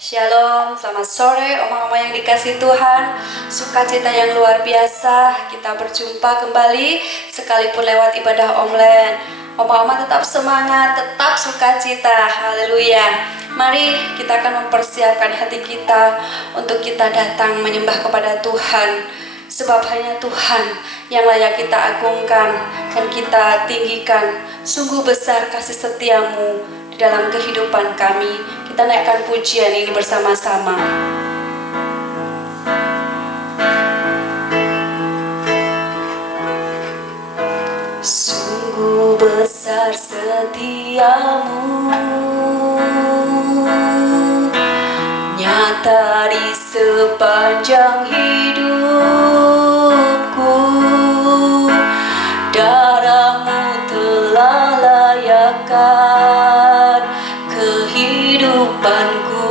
Shalom, selamat sore oma-oma yang dikasih Tuhan. Sukacita yang luar biasa, kita berjumpa kembali sekalipun lewat ibadah online. Oma-oma tetap semangat, tetap sukacita, haleluya. Mari kita akan mempersiapkan hati kita untuk kita datang menyembah kepada Tuhan. Sebab hanya Tuhan yang layak kita agungkan dan kita tinggikan. Sungguh besar kasih setiamu di dalam kehidupan kami. Kita naikkan pujian ini bersama-sama. Sungguh besar setiamu, nyata di sepanjang hidupku. Darahmu telah layakkan kehidupanku.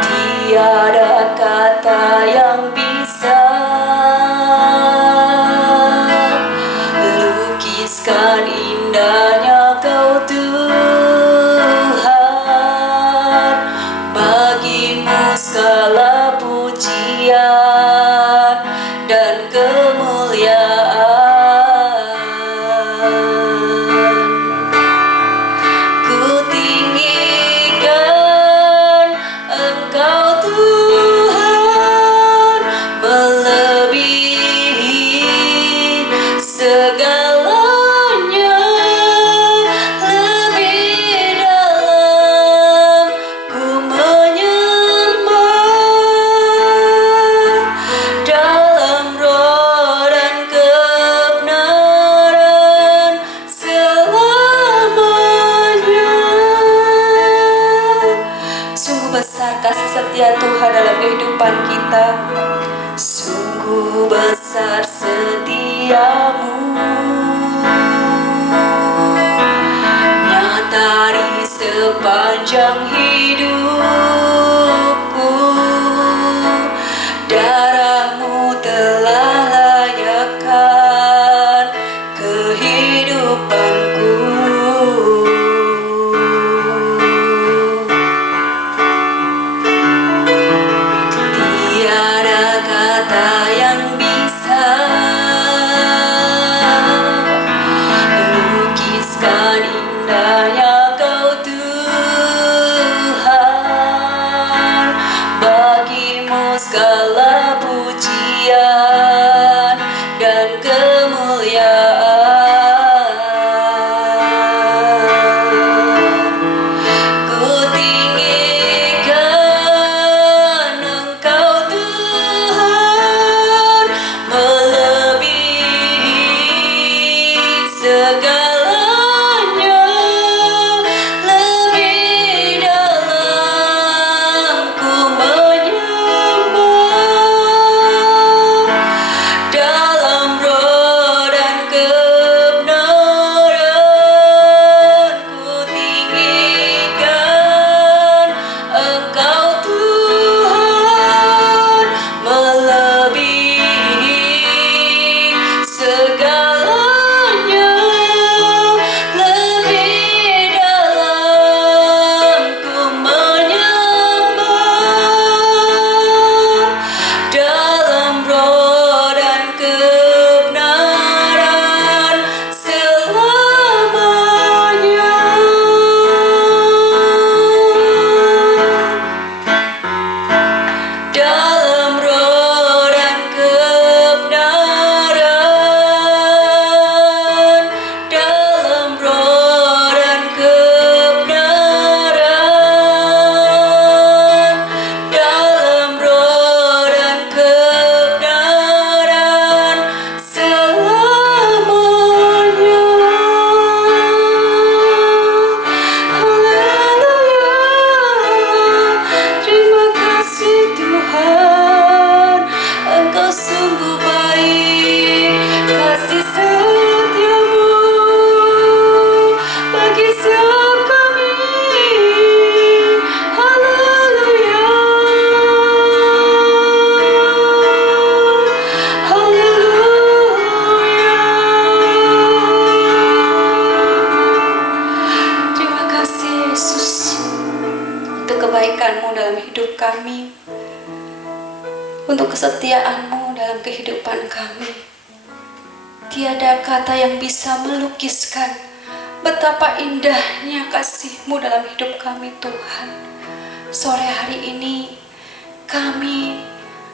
Tiada kata yang bisa lukiskan indahnya Kau Tuhan. Bagimu segala pujian dan kemuliaan. Ku tinggikan Engkau Tuhan, melebihi segalanya. Lebih dalam ku menyembah, dalam roh dan kebenaran selamanya. Sungguh besar kasih setia Tuhan dalam kehidupan kita. Sungguh besar setiamu, nyata di sepanjang hidupku. Darahmu telah layakkan kehidupanku. Tiada kata yang bisa lukiskan indahnya Kau Tuhan. Bagimu segala pujian dan kemuliaan. Ku tinggikan Engkau Tuhan, kami, untuk kesetiaan-Mu dalam kehidupan kami. Tiada kata yang bisa melukiskan betapa indahnya kasih-Mu dalam hidup kami, Tuhan. Sore hari ini kami,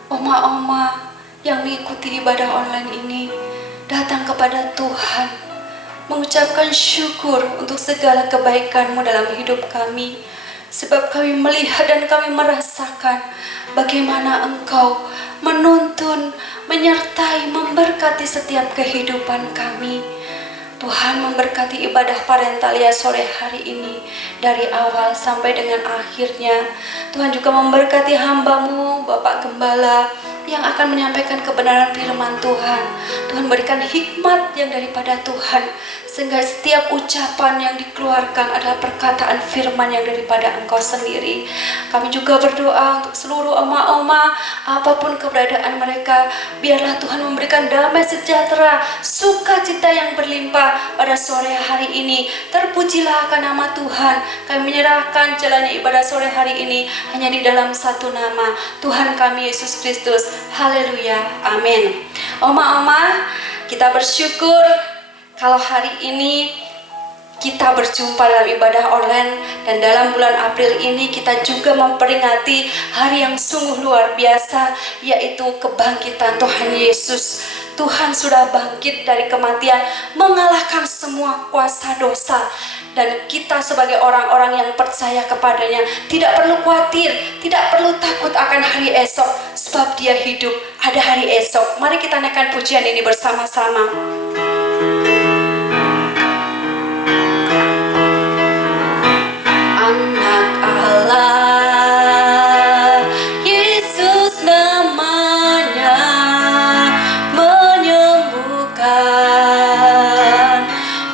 oma-oma yang mengikuti ibadah online ini, datang kepada Tuhan, mengucapkan syukur untuk segala kebaikan-Mu dalam hidup kami. Sebab kami melihat dan kami merasakan bagaimana Engkau menuntun, menyertai, memberkati setiap kehidupan kami. Tuhan memberkati ibadah Parentalia sore hari ini dari awal sampai dengan akhirnya. Tuhan juga memberkati hamba-Mu, Bapak Gembala, yang akan menyampaikan kebenaran firman Tuhan. Tuhan berikan hikmat yang daripada Tuhan, sehingga setiap ucapan yang dikeluarkan adalah perkataan firman yang daripada Engkau sendiri. Kami juga berdoa untuk seluruh oma-oma, apapun keberadaan mereka, biarlah Tuhan memberikan damai sejahtera, sukacita yang berlimpah pada sore hari ini. Terpujilah akan nama Tuhan. Kami menyerahkan jalannya ibadah sore hari ini hanya di dalam satu nama, Tuhan kami Yesus Kristus. Haleluya, amin. Oma-oma, kita bersyukur kalau hari ini kita berjumpa dalam ibadah online, dan dalam bulan April ini kita juga memperingati hari yang sungguh luar biasa, yaitu kebangkitan Tuhan Yesus. Tuhan sudah bangkit dari kematian, mengalahkan semua kuasa dosa. Dan kita sebagai orang-orang yang percaya kepadanya tidak perlu khawatir, tidak perlu takut akan hari esok, sebab Dia hidup, ada hari esok. Mari kita naikkan pujian ini bersama-sama. Anak Allah, Yesus namanya, menyembuhkan,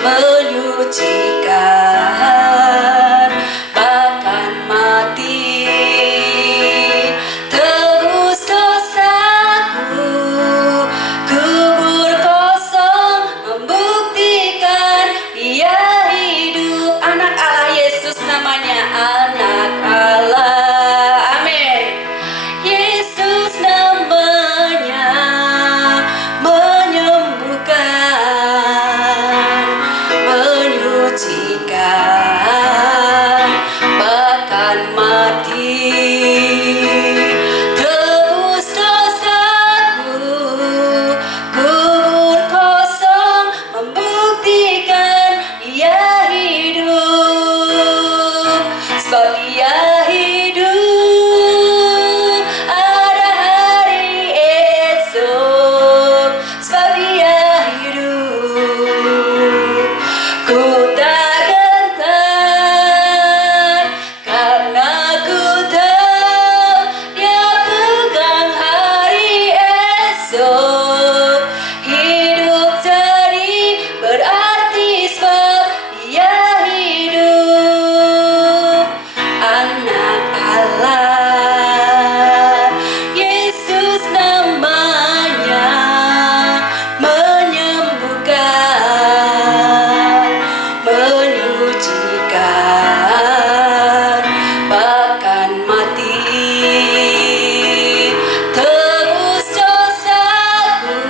menyucikan, bahkan mati, tebus dosaku, kubur kosong, membuktikan Dia hidup. Anak Allah, Yesus namanya, anak Allah, amin. Yesus namanya, menyembuhkan, menyucikan, bahkan mati, tebus dosaku, kubur kosong, membuktikan Dia hidup. Sebab Dia hidup, ada hari esok. Sebab Dia hidup, ku tak gentar, karena ku tahu Dia pegang hari esok. Hidup jadi berarti sebab Dia hidup. Anak Allah, Yesus namanya, menyembuhkan, menyucikan, bahkan mati, tebus dosaku,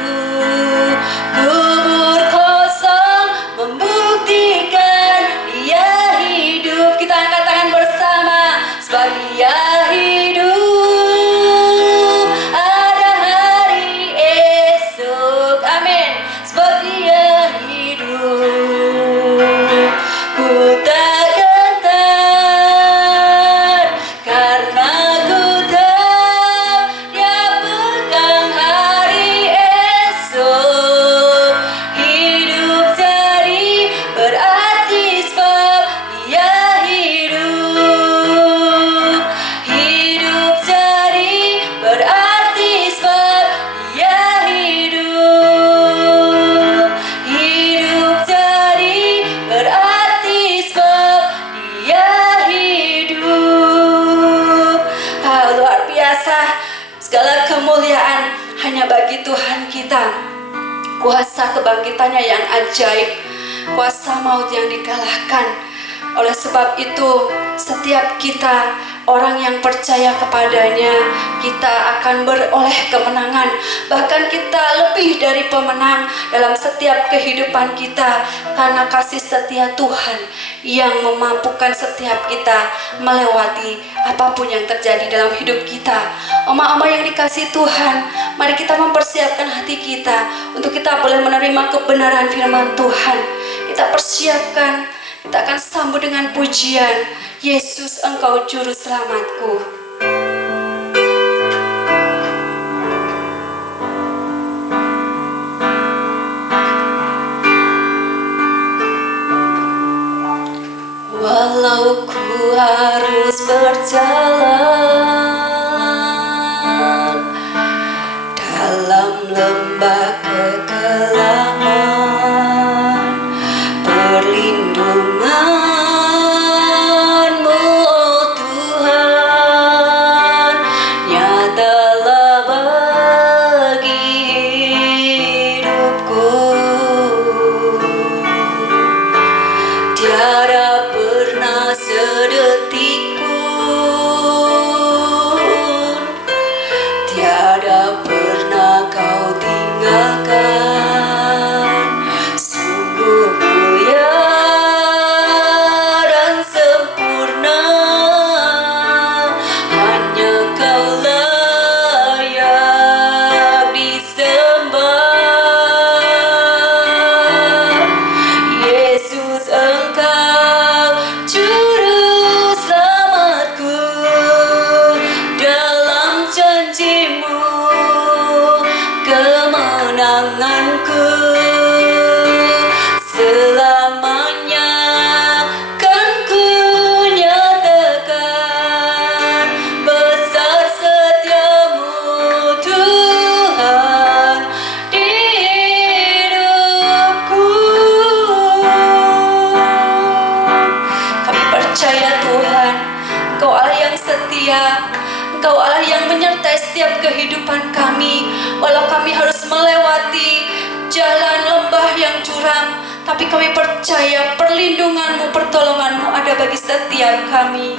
kubur kosong, membuktikan Dia hidup. Kita angkat tangan bersama. Sebab Dia hidup, ada hari esok, amin. Sebab Dia hidup, ku tak gentar, karena ku tahu Dia pegang hari esok. Hidup jadi berarti sebab Dia hidup. Hidup jadi berarti sebab Dia hidup. Hidup jadi berarti sebab Dia hidup. Luar biasa. Segala kemuliaan hanya bagi Tuhan kita. Kuasa kebangkitannya yang ajaib, kuasa maut yang dikalahkan. Oleh sebab itu, setiap kita orang yang percaya kepadanya, kita akan beroleh kemenangan. Bahkan kita lebih dari pemenang dalam setiap kehidupan kita, karena kasih setia Tuhan yang memampukan setiap kita melewati apapun yang terjadi dalam hidup kita. Oma-oma yang dikasihi Tuhan, mari kita mempersiapkan hati kita untuk kita boleh menerima kebenaran firman Tuhan. Kita persiapkan, kita akan sambut dengan pujian, Yesus Engkau Juru Selamatku. Walau ku harus berjalan dalam lembah kekelaman, perlindungan-Mu, oh Tuhan, nyatalah bagi hidupku. Tiada pernah sedetik pun, tiada pernah Kau tinggalkan. Sungguh mulia dan sempurna, hanya Kau layak disembah. Yesus Engkau Juru Selamatku, dalam janji-Mu kemenanganku. Selamanya kan ku nyatakan besar setia-Mu Tuhan di hidupku. Kami percaya Tuhan, Engkau Allah yang setia, Engkau Allah yang menyertai setiap kehidupan kami. Walau kami harus melewati jalan lembah yang curam, tapi kami percaya perlindungan-Mu, pertolongan-Mu ada bagi setiap kami.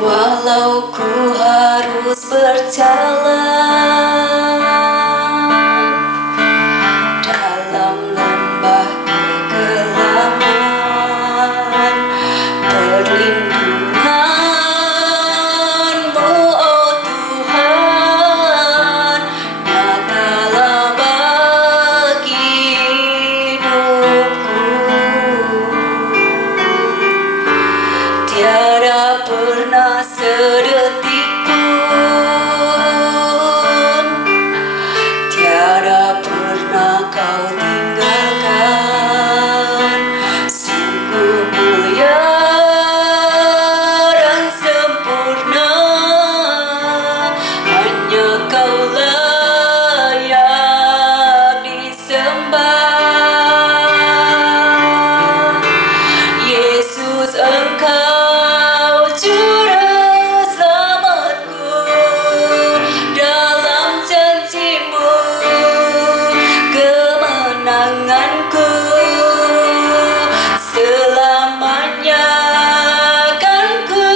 Walau ku harus berjalan dalam lembah kekelaman, perlindungan-Mu, oh Tuhan, nyatalah bagi hidupku. Tiada pernah sedetik pun, tiada pernah Kau tinggalkan. Sungguh mulia dan sempurna, hanya Kau layak disembah. Yesus Engkau Juru Selamatku, dalam janji-Mu kemenanganku. Selamanya kan ku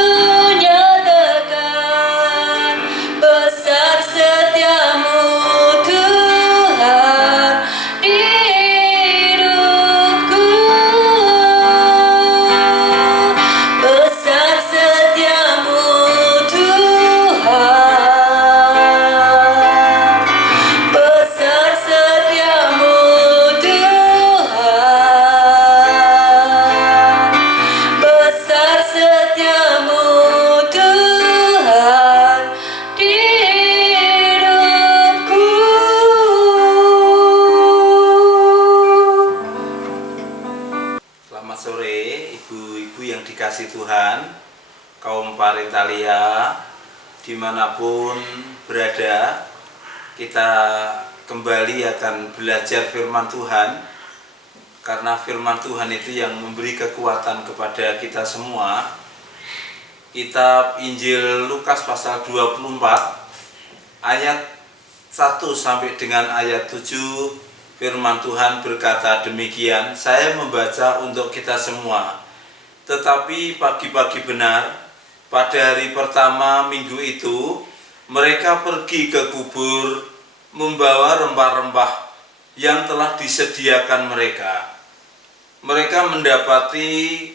nyatakan besar setia-Mu Tuhan di hidupku. Besar setia-Mu Tuhan, besar setia-Mu Tuhan, besar setia-Mu Tuhan di hidupku. Selamat sore ibu-ibu yang dikasihi Tuhan, kaum Parentalia dimanapun berada. Kita kembali akan belajar firman Tuhan, karena firman Tuhan itu yang memberi kekuatan kepada kita semua. Kitab Injil Lukas pasal 24 ayat 1 sampai dengan ayat 7, firman Tuhan berkata demikian. Saya membaca untuk kita semua. Tetapi pagi-pagi benar, pada hari pertama minggu itu, mereka pergi ke kubur membawa rempah-rempah yang telah disediakan mereka. Mereka mendapati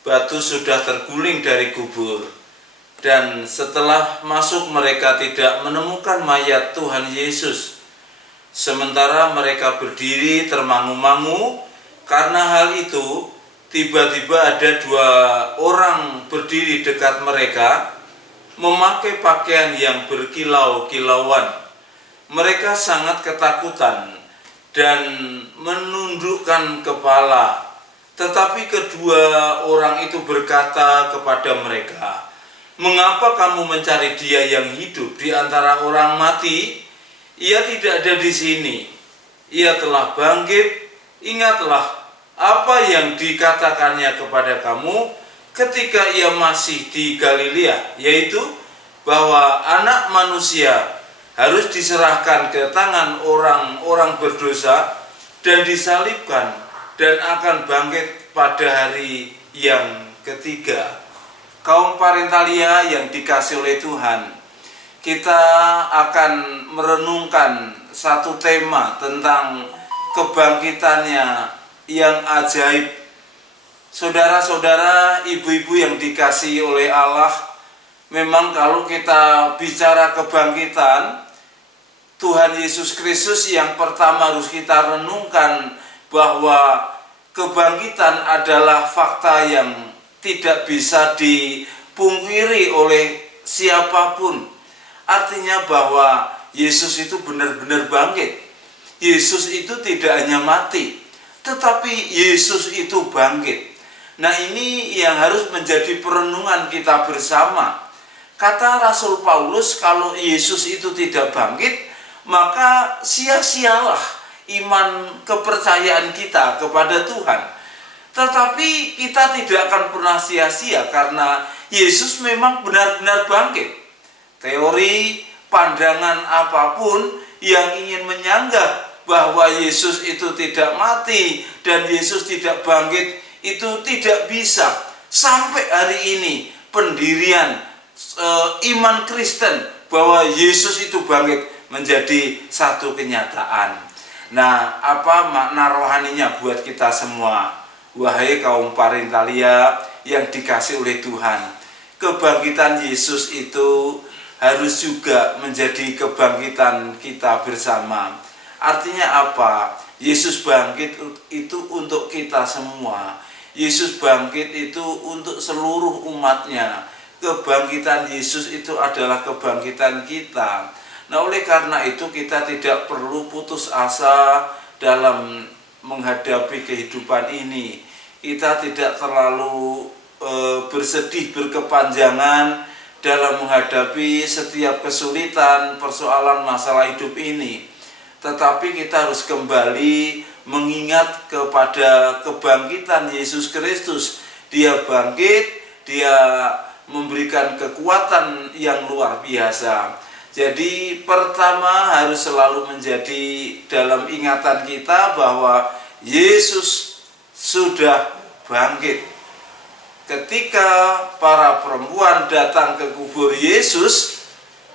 batu sudah terguling dari kubur, dan setelah masuk mereka tidak menemukan mayat Tuhan Yesus. Sementara mereka berdiri termangu-mangu karena hal itu, tiba-tiba ada 2 orang berdiri dekat mereka, memakai pakaian yang berkilau-kilauan. Mereka sangat ketakutan dan menundukkan kepala. Tetapi kedua orang itu berkata kepada mereka, "Mengapa kamu mencari Dia yang hidup di antara orang mati? Ia tidak ada di sini. Ia telah bangkit. Ingatlah apa yang dikatakannya kepada kamu ketika ia masih di Galilea, yaitu bahwa Anak Manusia harus diserahkan ke tangan orang-orang berdosa dan disalibkan dan akan bangkit pada hari yang ketiga." Kaum Parentalia yang dikasih oleh Tuhan, kita akan merenungkan satu tema tentang kebangkitannya yang ajaib. Saudara-saudara, ibu-ibu yang dikasihi oleh Allah, memang kalau kita bicara kebangkitan, Tuhan Yesus Kristus yang pertama harus kita renungkan bahwa kebangkitan adalah fakta yang tidak bisa dipungkiri oleh siapapun. Artinya bahwa Yesus itu benar-benar bangkit. Yesus itu tidak hanya mati, tetapi Yesus itu bangkit. Nah, ini yang harus menjadi perenungan kita bersama. Kata Rasul Paulus, kalau Yesus itu tidak bangkit, maka sia-sialah iman kepercayaan kita kepada Tuhan. Tetapi kita tidak akan pernah sia-sia karena Yesus memang benar-benar bangkit. Teori, pandangan apapun yang ingin menyanggah bahwa Yesus itu tidak mati dan Yesus tidak bangkit, itu tidak bisa. Sampai hari ini pendirian iman Kristen bahwa Yesus itu bangkit menjadi satu kenyataan. Nah, apa makna rohaninya buat kita semua? Wahai kaum Parentalia yang dikasih oleh Tuhan, kebangkitan Yesus itu harus juga menjadi kebangkitan kita bersama. Artinya apa? Yesus bangkit itu untuk kita semua. Yesus bangkit itu untuk seluruh umatnya. Kebangkitan Yesus itu adalah kebangkitan kita. Nah, oleh karena itu kita tidak perlu putus asa dalam menghadapi kehidupan ini. Kita tidak terlalu bersedih berkepanjangan dalam menghadapi setiap kesulitan, persoalan, masalah hidup ini. Tetapi kita harus kembali mengingat kepada kebangkitan Yesus Kristus. Dia bangkit, Dia memberikan kekuatan yang luar biasa. Jadi pertama harus selalu menjadi dalam ingatan kita bahwa Yesus sudah bangkit. Ketika para perempuan datang ke kubur Yesus,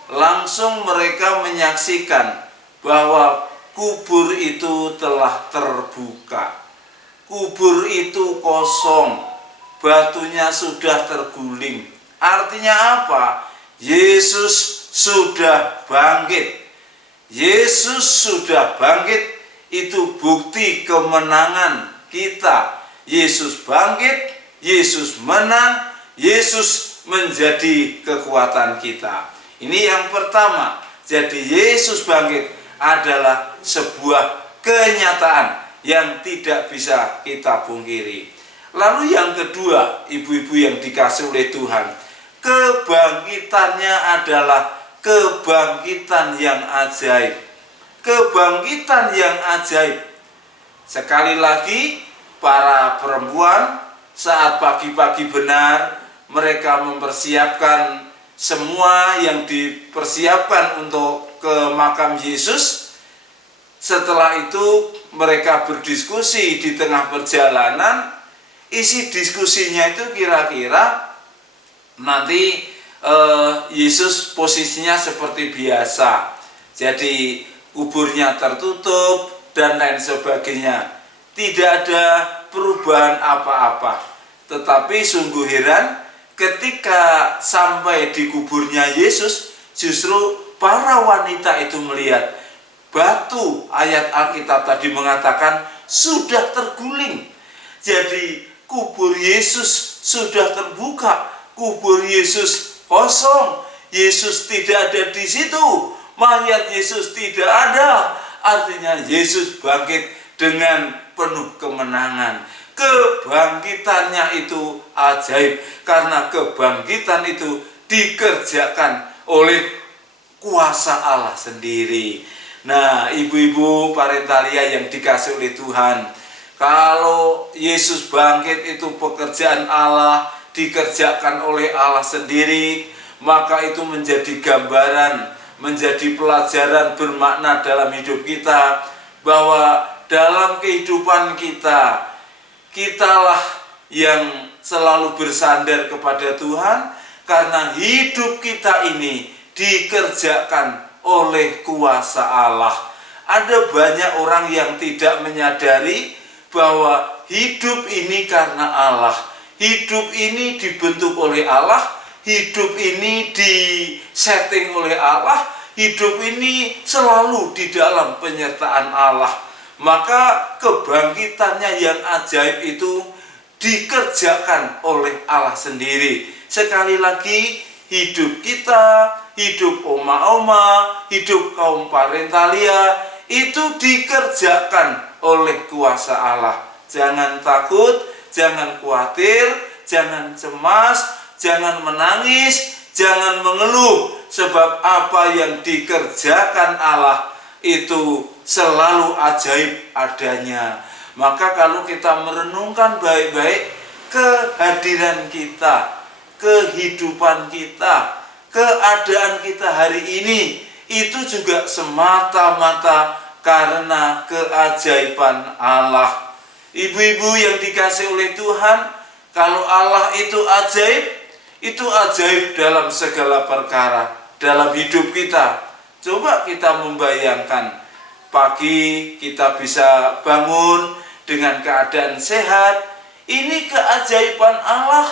langsung mereka menyaksikan bahwa kubur itu telah terbuka. Kubur itu kosong, batunya sudah terguling. Artinya apa? Yesus sudah bangkit. Yesus sudah bangkit, itu bukti kemenangan kita. Yesus bangkit, Yesus menang, Yesus menjadi kekuatan kita. Ini yang pertama. Jadi Yesus bangkit adalah sebuah kenyataan yang tidak bisa kita pungkiri. Lalu yang kedua, ibu-ibu yang dikasih oleh Tuhan, kebangkitannya adalah kebangkitan yang ajaib. Kebangkitan yang ajaib. Sekali lagi, para perempuan saat pagi-pagi benar, mereka mempersiapkan semua yang dipersiapkan untuk ke makam Yesus. Setelah itu mereka berdiskusi di tengah perjalanan, isi diskusinya itu kira-kira nanti Yesus posisinya seperti biasa, jadi kuburnya tertutup dan lain sebagainya, tidak ada perubahan apa-apa. Tetapi sungguh heran, ketika sampai di kuburnya Yesus, justru para wanita itu melihat batu, ayat Alkitab tadi mengatakan sudah terguling. Jadi kubur Yesus sudah terbuka, kubur Yesus kosong, Yesus tidak ada di situ, mayat Yesus tidak ada. Artinya Yesus bangkit dengan penuh kemenangan. Kebangkitannya itu ajaib, karena kebangkitan itu dikerjakan oleh kuasa Allah sendiri. Nah, ibu-ibu parentalia yang dikasih oleh Tuhan, kalau Yesus bangkit itu pekerjaan Allah, dikerjakan oleh Allah sendiri, maka itu menjadi gambaran, menjadi pelajaran bermakna dalam hidup kita, bahwa dalam kehidupan kita, kitalah yang selalu bersandar kepada Tuhan, karena hidup kita ini dikerjakan oleh kuasa Allah. Ada banyak orang yang tidak menyadari bahwa hidup ini karena Allah, hidup ini dibentuk oleh Allah, hidup ini disetting oleh Allah, hidup ini selalu di dalam penyertaan Allah. Maka kebangkitannya yang ajaib itu dikerjakan oleh Allah sendiri. Sekali lagi, hidup kita, hidup oma-oma, hidup kaum parentalia itu dikerjakan oleh kuasa Allah. Jangan takut, jangan khawatir, jangan cemas, jangan menangis, jangan mengeluh, sebab apa yang dikerjakan Allah itu selalu ajaib adanya. Maka kalau kita merenungkan baik-baik kehadiran kita, kehidupan kita, keadaan kita hari ini, itu juga semata-mata karena keajaiban Allah. Ibu-ibu yang dikasih oleh Tuhan, kalau Allah itu ajaib dalam segala perkara dalam hidup kita. Coba kita membayangkan, pagi kita bisa bangun dengan keadaan sehat. Ini keajaiban Allah.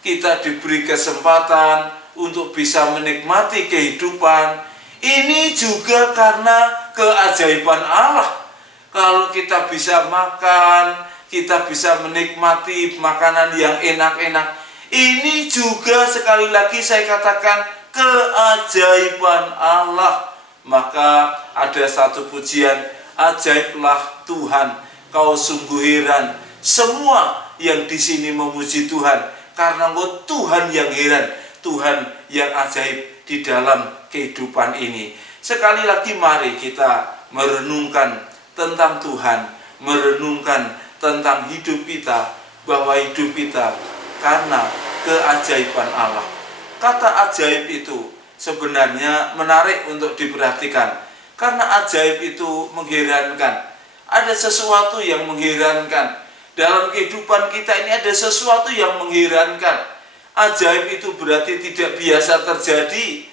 Kita diberi kesempatan untuk bisa menikmati kehidupan. Ini juga karena keajaiban Allah. Kalau kita bisa makan, kita bisa menikmati makanan yang enak-enak, ini juga sekali lagi saya katakan keajaiban Allah. Maka ada satu pujian, ajaiblah Tuhan, kau sungguh heran. Semua yang di sini memuji Tuhan, karena engkau Tuhan yang heran, Tuhan yang ajaib di dalam kehidupan ini. Sekali lagi mari kita merenungkan tentang Tuhan, merenungkan tentang hidup kita, bahwa hidup kita karena keajaiban Allah. Kata ajaib itu sebenarnya menarik untuk diperhatikan, karena ajaib itu mengherankan. Ada sesuatu yang mengherankan dalam kehidupan kita ini, ada sesuatu yang mengherankan. Ajaib itu berarti tidak biasa terjadi.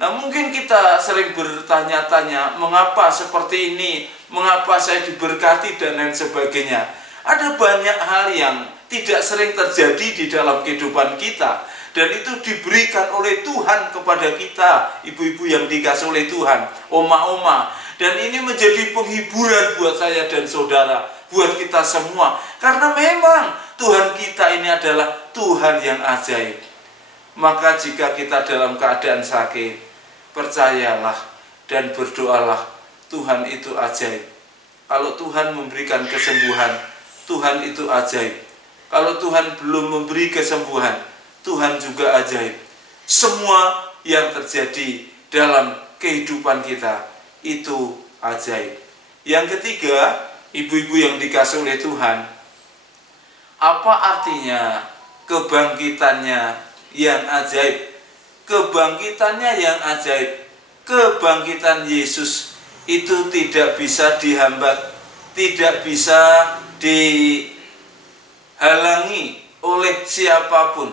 Nah, mungkin kita sering bertanya-tanya, mengapa seperti ini, mengapa saya diberkati dan lain sebagainya. Ada banyak hal yang tidak sering terjadi di dalam kehidupan kita, dan itu diberikan oleh Tuhan kepada kita, ibu-ibu yang dikasih oleh Tuhan, oma-oma. Dan ini menjadi penghiburan buat saya dan saudara, buat kita semua. Karena memang Tuhan kita ini adalah Tuhan yang ajaib. Maka jika kita dalam keadaan sakit, percayalah dan berdoalah, Tuhan itu ajaib. Kalau Tuhan memberikan kesembuhan, Tuhan itu ajaib. Kalau Tuhan belum memberi kesembuhan, Tuhan juga ajaib. Semua yang terjadi dalam kehidupan kita itu ajaib. Yang ketiga, ibu-ibu yang dikasih oleh Tuhan, apa artinya kebangkitannya yang ajaib? Kebangkitannya yang ajaib, kebangkitan Yesus itu tidak bisa dihambat, tidak bisa dihalangi oleh siapapun.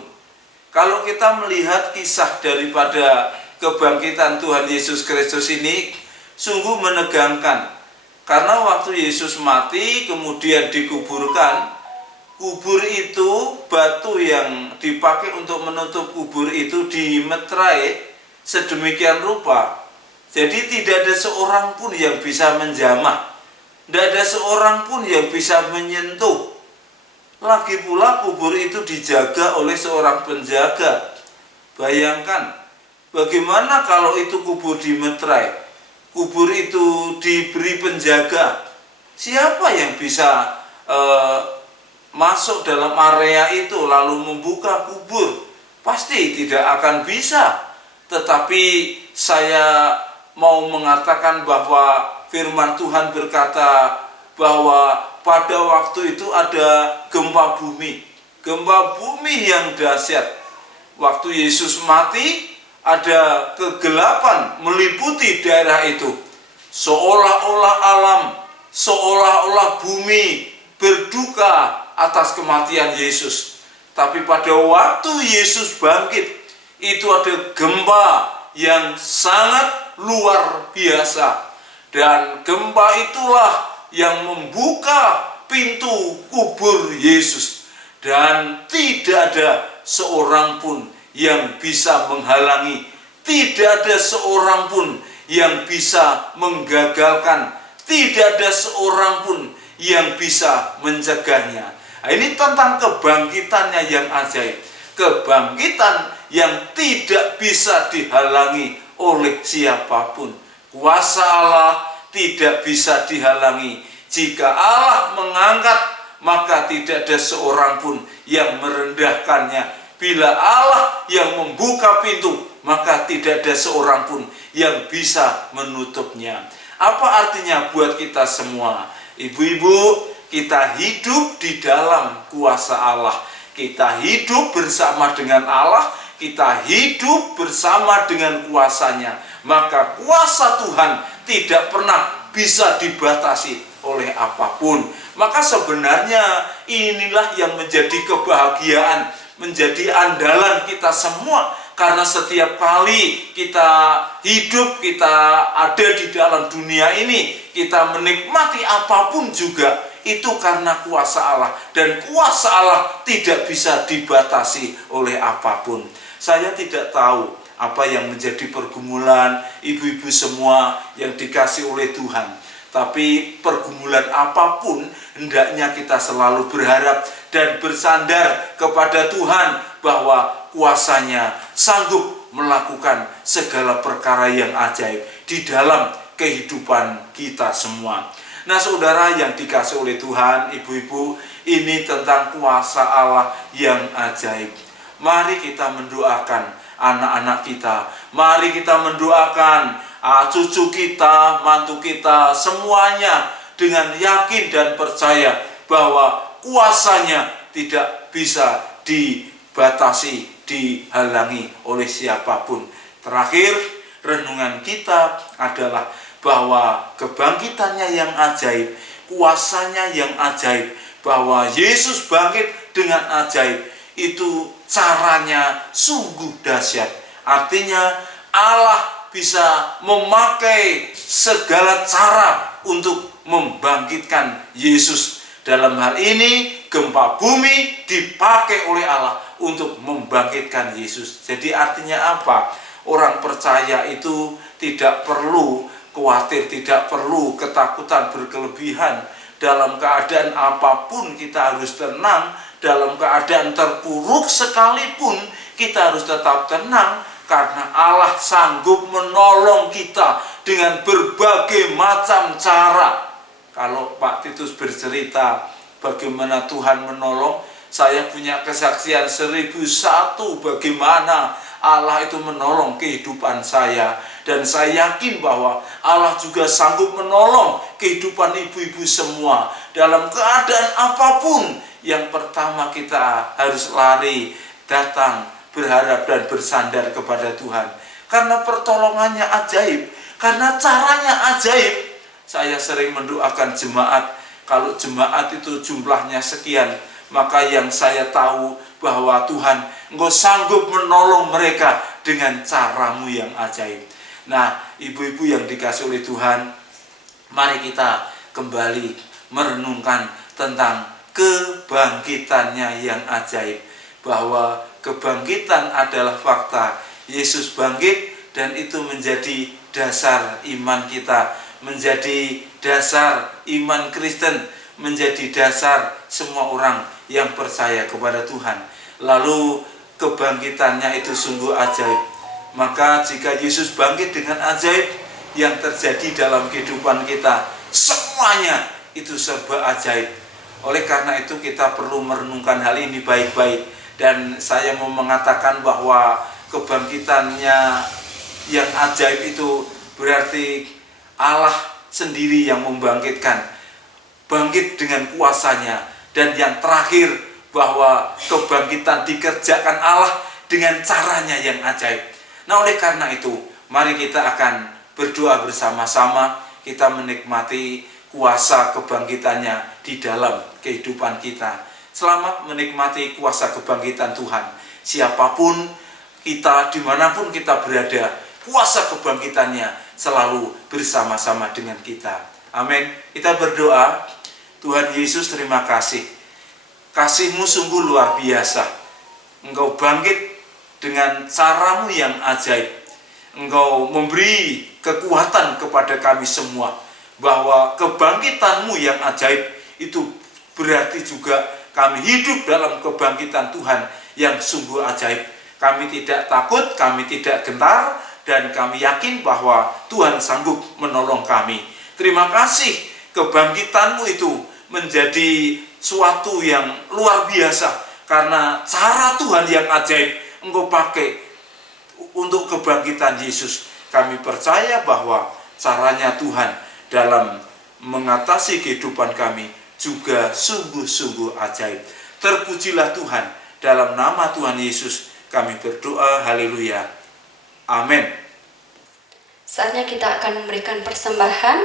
Kalau kita melihat kisah daripada kebangkitan Tuhan Yesus Kristus ini sungguh menegangkan. Karena waktu Yesus mati kemudian dikuburkan, kubur itu, batu yang dipakai untuk menutup kubur itu dimeterai sedemikian rupa. Jadi tidak ada seorang pun yang bisa menjamah, tidak ada seorang pun yang bisa menyentuh. Lagi pula kubur itu dijaga oleh seorang penjaga. Bayangkan, bagaimana kalau itu kubur dimeterai, kubur itu diberi penjaga. Siapa yang bisa masuk dalam area itu lalu membuka kubur? Pasti tidak akan bisa. Tetapi saya mau mengatakan bahwa firman Tuhan berkata bahwa pada waktu itu ada gempa bumi yang dahsyat. Waktu Yesus mati, ada kegelapan meliputi daerah itu. Seolah-olah alam, seolah-olah bumi berduka atas kematian Yesus. Tapi pada waktu Yesus bangkit, itu ada gempa yang sangat luar biasa. Dan gempa itulah yang membuka pintu kubur Yesus. Dan tidak ada seorang pun yang bisa menghalangi, tidak ada seorang pun yang bisa menggagalkan, tidak ada seorang pun yang bisa mencegahnya. Nah, ini tentang kebangkitannya yang ajaib, kebangkitan yang tidak bisa dihalangi oleh siapapun. Kuasa Allah tidak bisa dihalangi. Jika Allah mengangkat, maka tidak ada seorang pun yang merendahkannya. Bila Allah yang membuka pintu, maka tidak ada seorang pun yang bisa menutupnya. Apa artinya buat kita semua? Ibu-ibu, kita hidup di dalam kuasa Allah. Kita hidup bersama dengan Allah, kita hidup bersama dengan kuasanya. Maka kuasa Tuhan tidak pernah bisa dibatasi oleh apapun. Maka sebenarnya inilah yang menjadi kebahagiaan, menjadi andalan kita semua. Karena setiap kali kita hidup, kita ada di dalam dunia ini, kita menikmati apapun juga, itu karena kuasa Allah. Dan kuasa Allah tidak bisa dibatasi oleh apapun. Saya tidak tahu apa yang menjadi pergumulan ibu-ibu semua yang dikasih oleh Tuhan. Tapi pergumulan apapun, hendaknya kita selalu berharap dan bersandar kepada Tuhan bahwa kuasanya sanggup melakukan segala perkara yang ajaib di dalam kehidupan kita semua. Nah, saudara yang dikasih oleh Tuhan, ibu-ibu, ini tentang kuasa Allah yang ajaib. Mari kita mendoakan anak-anak kita. Mari kita mendoakan cucu kita, mantu kita, semuanya dengan yakin dan percaya bahwa kuasanya tidak bisa dibatasi, dihalangi oleh siapapun. Terakhir, renungan kita adalah bahwa kebangkitannya yang ajaib, kuasanya yang ajaib, bahwa Yesus bangkit dengan ajaib, itu caranya sungguh dahsyat. Artinya Allah bisa memakai segala cara untuk membangkitkan Yesus. Dalam hal ini gempa bumi dipakai oleh Allah untuk membangkitkan Yesus. Jadi artinya apa? Orang percaya itu tidak perlu khawatir, tidak perlu ketakutan berkelebihan. Dalam keadaan apapun kita harus tenang. Dalam keadaan terpuruk sekalipun kita harus tetap tenang, karena Allah sanggup menolong kita dengan berbagai macam cara. Kalau Pak Titus bercerita bagaimana Tuhan menolong, saya punya kesaksian 1001 bagaimana Allah itu menolong kehidupan saya. Dan saya yakin bahwa Allah juga sanggup menolong kehidupan ibu-ibu semua. Dalam keadaan apapun, yang pertama kita harus lari, datang, berharap dan bersandar kepada Tuhan. Karena pertolongannya ajaib, karena caranya ajaib. Saya sering mendoakan jemaat, kalau jemaat itu jumlahnya sekian, maka yang saya tahu bahwa Tuhan, Engkau sanggup menolong mereka dengan caramu yang ajaib. Nah, ibu-ibu yang dikasih oleh Tuhan, mari kita kembali merenungkan tentang kebangkitannya yang ajaib. Bahwa kebangkitan adalah fakta. Yesus bangkit dan itu menjadi dasar iman kita, menjadi dasar iman Kristen, menjadi dasar semua orang yang percaya kepada Tuhan. Lalu kebangkitannya itu sungguh ajaib. Maka jika Yesus bangkit dengan ajaib, yang terjadi dalam kehidupan kita semuanya itu serba ajaib. Oleh karena itu kita perlu merenungkan hal ini baik-baik. Dan saya mau mengatakan bahwa kebangkitannya yang ajaib itu berarti Allah sendiri yang membangkitkan, bangkit dengan kuasanya. Dan yang terakhir, bahwa kebangkitan dikerjakan Allah dengan caranya yang ajaib. Nah, oleh karena itu, mari kita akan berdoa bersama-sama, kita menikmati kuasa kebangkitannya di dalam kehidupan kita. Selamat menikmati kuasa kebangkitan Tuhan. Siapapun kita, dimanapun kita berada, kuasa kebangkitannya selalu bersama-sama dengan kita. Amin. Kita berdoa. Tuhan Yesus, terima kasih. Kasih-Mu sungguh luar biasa. Engkau bangkit dengan caramu yang ajaib. Engkau memberi kekuatan kepada kami semua, bahwa kebangkitan-Mu yang ajaib itu berarti juga kami hidup dalam kebangkitan Tuhan yang sungguh ajaib. Kami tidak takut, kami tidak gentar, dan kami yakin bahwa Tuhan sanggup menolong kami. Terima kasih, kebangkitan-Mu itu menjadi suatu yang luar biasa, karena cara Tuhan yang ajaib Engkau pakai untuk kebangkitan Yesus. Kami percaya bahwa caranya Tuhan dalam mengatasi kehidupan kami juga sungguh-sungguh ajaib. Terpujilah Tuhan. Dalam nama Tuhan Yesus kami berdoa. Haleluya. Amin. Saatnya kita akan memberikan persembahan.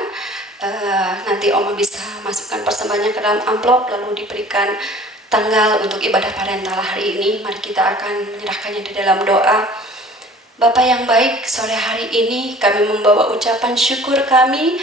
Nanti Oma bisa masukkan persembahannya ke dalam amplop, lalu diberikan tanggal untuk ibadah parental hari ini. Mari kita akan menyerahkannya di dalam doa. Bapa yang baik, sore hari ini kami membawa ucapan syukur kami,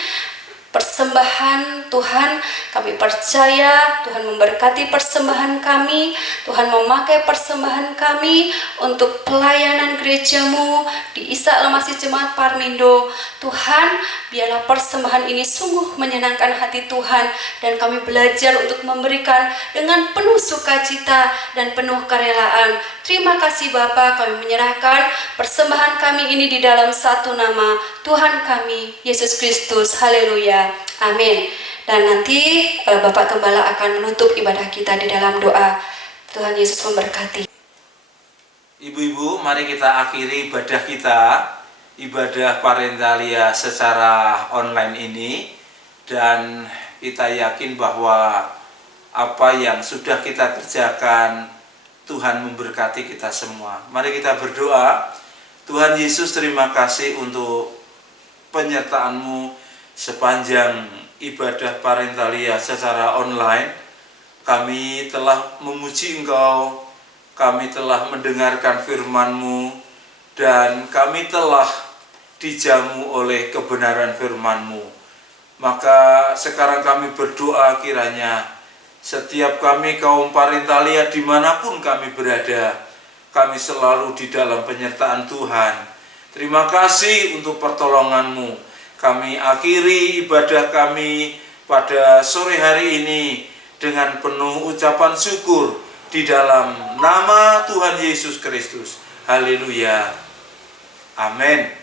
persembahan Tuhan. Kami percaya Tuhan memberkati persembahan kami. Tuhan memakai persembahan kami untuk pelayanan gereja-Mu di Isa Al-Masih Jemaat Parmindo. Tuhan, biarlah persembahan ini sungguh menyenangkan hati Tuhan, dan kami belajar untuk memberikan dengan penuh sukacita dan penuh kerelaan. Terima kasih Bapa, kami menyerahkan persembahan kami ini di dalam satu nama Tuhan kami, Yesus Kristus. Haleluya. Amin. Dan nanti Bapak Gembala akan menutup ibadah kita di dalam doa. Tuhan Yesus memberkati. Ibu-ibu, mari kita akhiri ibadah kita, ibadah Parentalia secara online ini. Dan kita yakin bahwa apa yang sudah kita kerjakan, Tuhan memberkati kita semua. Mari kita berdoa. Tuhan Yesus, terima kasih untuk penyertaan-Mu sepanjang ibadah Parentalia secara online. Kami telah memuji Engkau, kami telah mendengarkan firman-Mu, dan kami telah dijamu oleh kebenaran firman-Mu. Maka sekarang kami berdoa, kiranya setiap kami kaum Parentalia dimanapun kami berada, kami selalu di dalam penyertaan Tuhan. Terima kasih untuk pertolongan-Mu. Kami akhiri ibadah kami pada sore hari ini dengan penuh ucapan syukur di dalam nama Tuhan Yesus Kristus. Haleluya. Amin.